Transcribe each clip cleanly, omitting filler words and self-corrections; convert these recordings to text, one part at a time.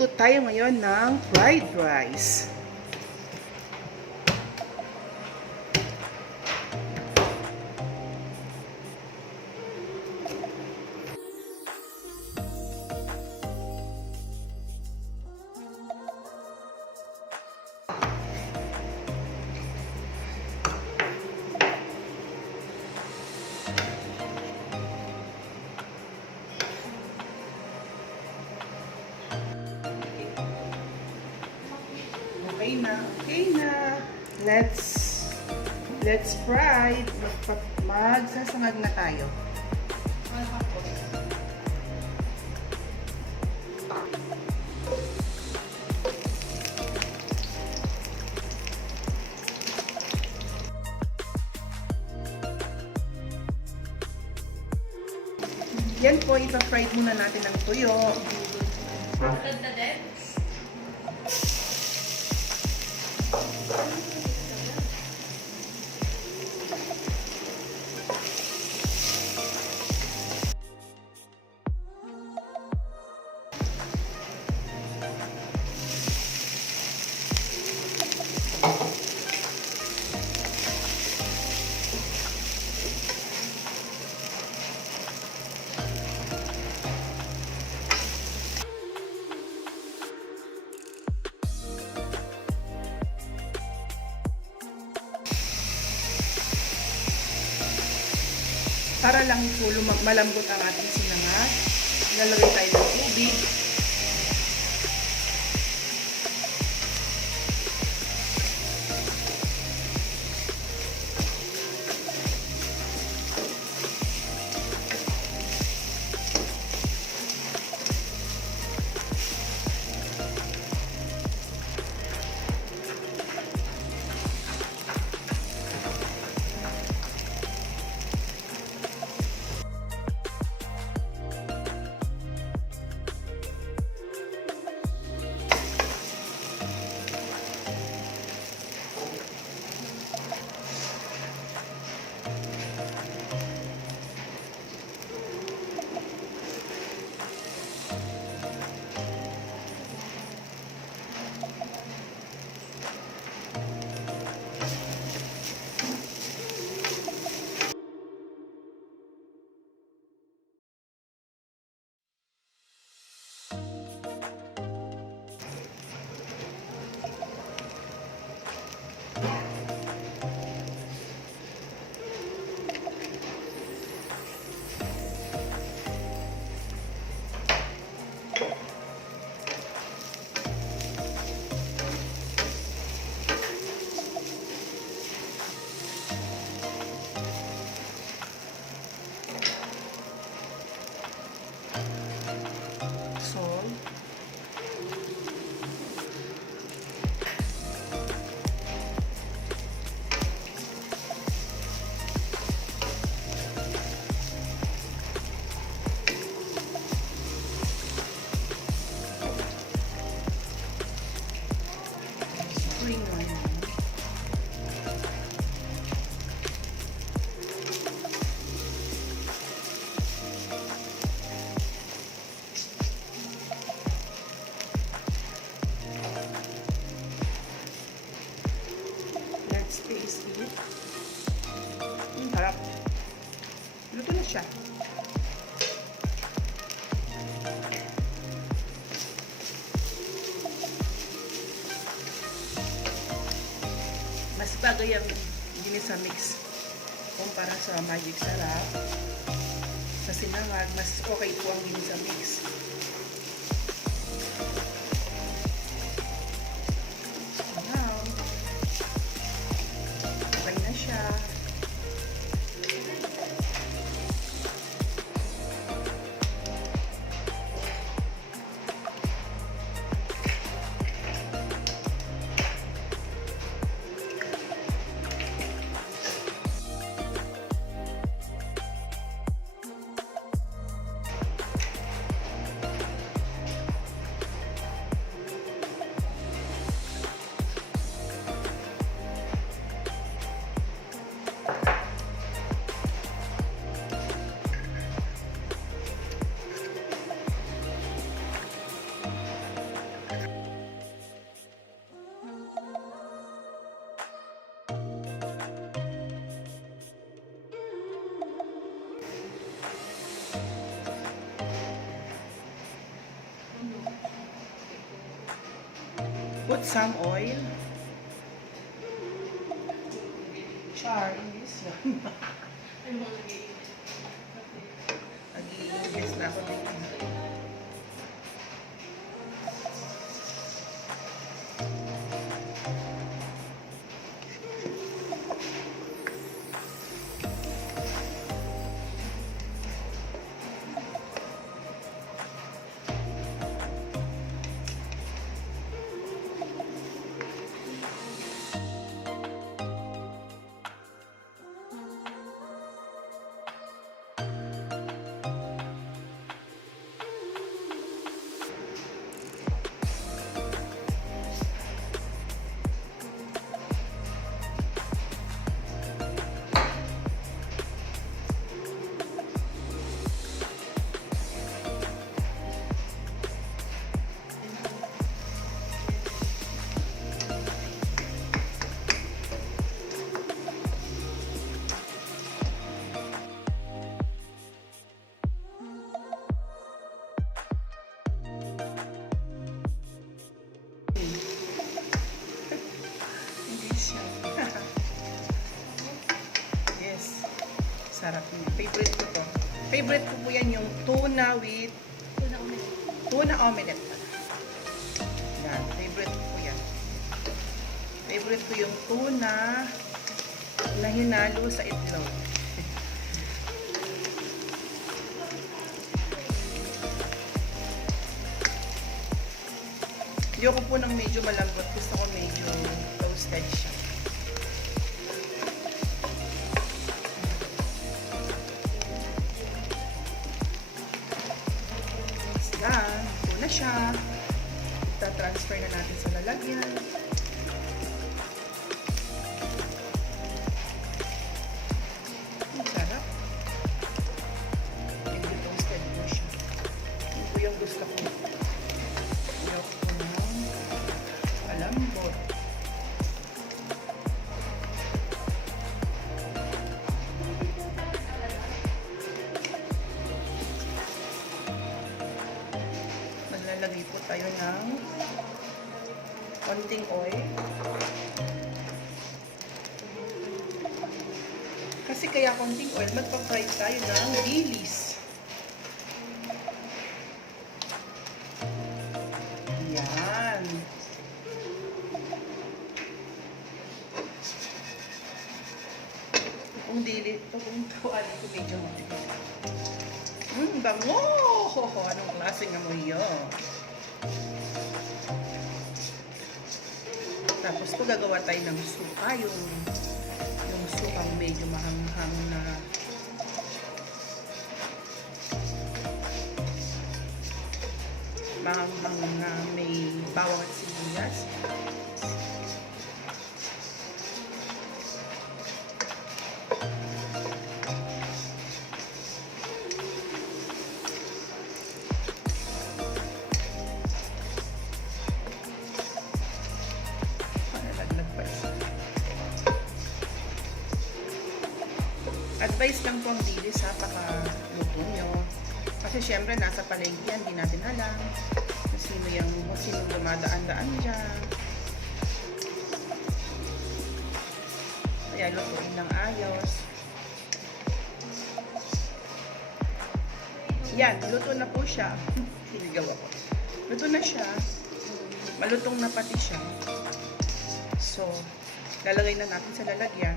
Magluluto tayo ngayon ng fried rice. Okay na. Let's fry. Magsasangag na tayo. Yan po, ipa-fry muna natin ang tuyo. Para lang po malambot ang ating sinangag, lalagay tayo ng tubig. Let's taste it. Harap. Luto na siya. Mas bagay ang ginisa mix kumpara sa magic sarap. Sa sinangag, mas okay po ang ginisa mix. Okay na siya. Put some oil. Char, English lang. Nag-i-English na ako dito. Yes. Sarap niya. Favorite ko to. Favorite ko po yan yung tuna with tuna omelette. Yan. Favorite ko yan. Favorite ko yung tuna na hinalo sa itlog. Ayoko po ng medyo malambot. Gusto ko medyo toasted siya. Yan. Ito na siya. Ita-transfer na natin sa lalagyan. Ang sarap. Medyo toasted po siya. Ito yung gusto ko. Ayoko ko ng malambot. Maglalagay po tayo ng konting oil. Kasi kaya konting oil, magpa-fry tayo ng dilis. Yan. Kung dilis, kung tuwalin ko medyo matigas. Bango! Anong klaseng amoy yun? Tapos po gagawa tayo ng suka, yung sukang medyo mahanghang na may bawang at sibuyas. Advice lang po ang dilis ha, pakaluto nyo. Kasi syempre nasa palengke yan, di natin alam kung sino dumadaan-daan dyan. Kaya lutuin ng ayos. Yan, luto na po siya. Sinigaw ako. Luto na siya. Malutong na pati siya. So, lalagay na natin sa lalagyan.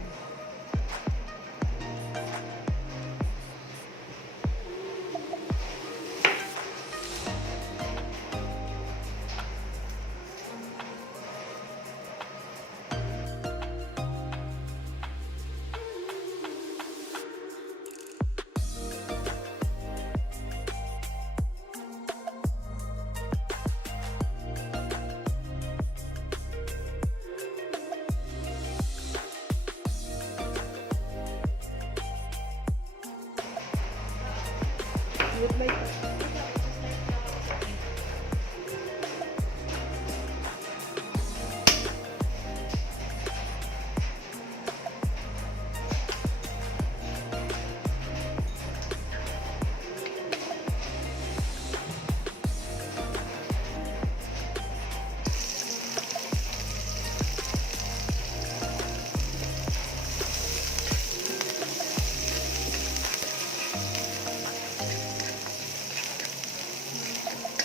Would like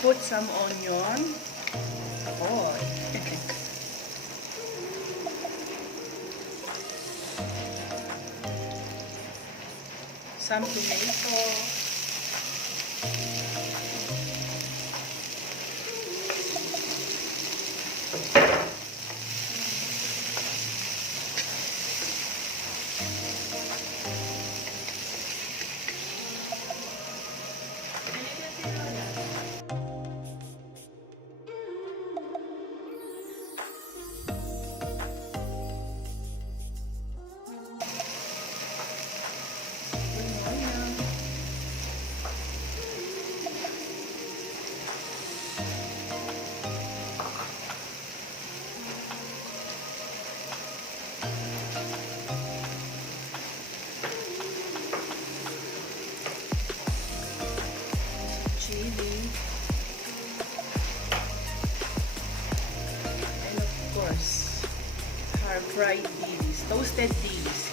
put some onion. Oh. Some tomato. Chili. And of course, our fried dilis, toasted dilis.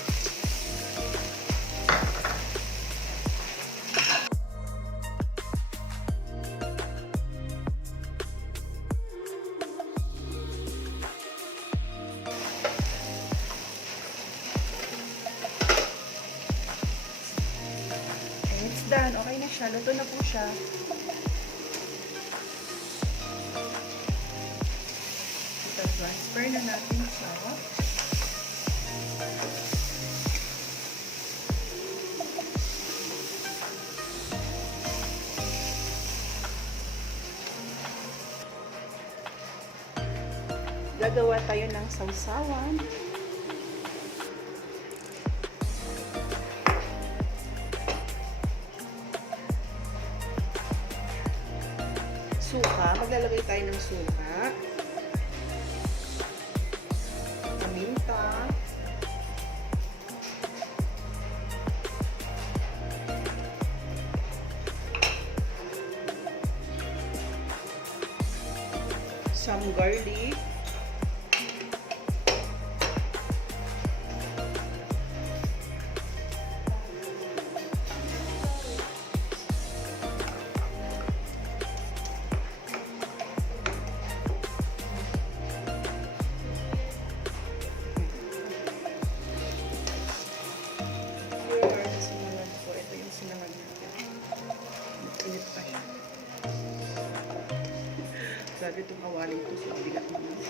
And it's done. Okay na siya. Luto na po siya. Transfer na natin sa gagawa tayo ng sausawan. Suka, maglalagay tayo ng suka. Paminta. Some garlic. Grabe itong kawaling ito. So, bigat naman.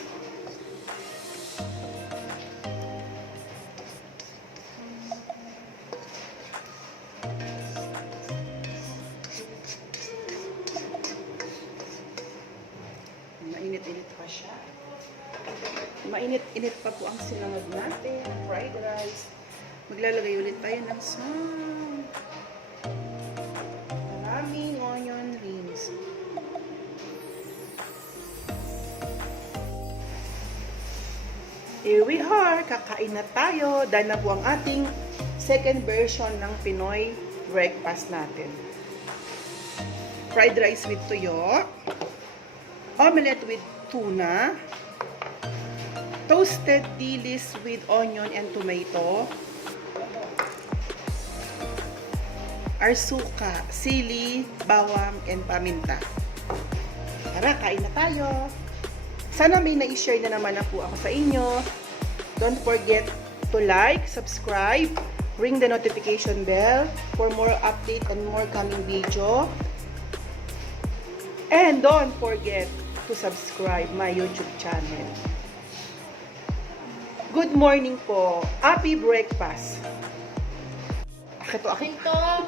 Mainit-init pa siya. Mainit-init pa po ang sinangag natin. Fried rice. Maglalagay ulit tayo ng maraming onion rings. Here we are, kakain na tayo. Dahil na po ang ating second version ng Pinoy breakfast natin. Fried rice with tuyo, omelette with tuna, toasted dilis with onion and tomato, arsuka, sili, bawang, and paminta. Tara, kain na tayo. Sana may na-share na naman na po ako sa inyo. Don't forget to like, subscribe, ring the notification bell for more update and more coming video. And don't forget to subscribe my YouTube channel. Good morning po. Happy breakfast. Akito.